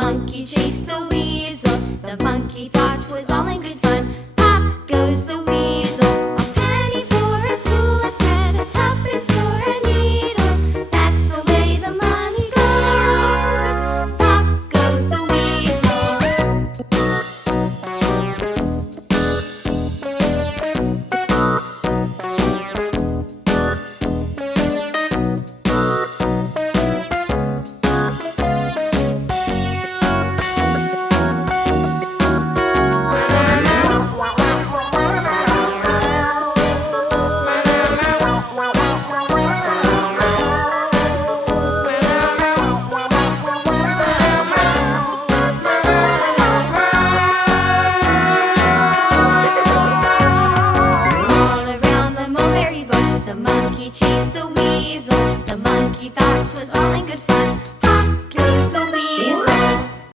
monkey chased the weasel. The monkey thought 'twas all in good fun. Pop goes the weasel. A penny for a spool of thread, a tuppence for a needle. That's the way the money goes. Pop goes the weasel. The monkey chased the weasel. The monkey thought 'twas all in good fun. Pop goes the weasel.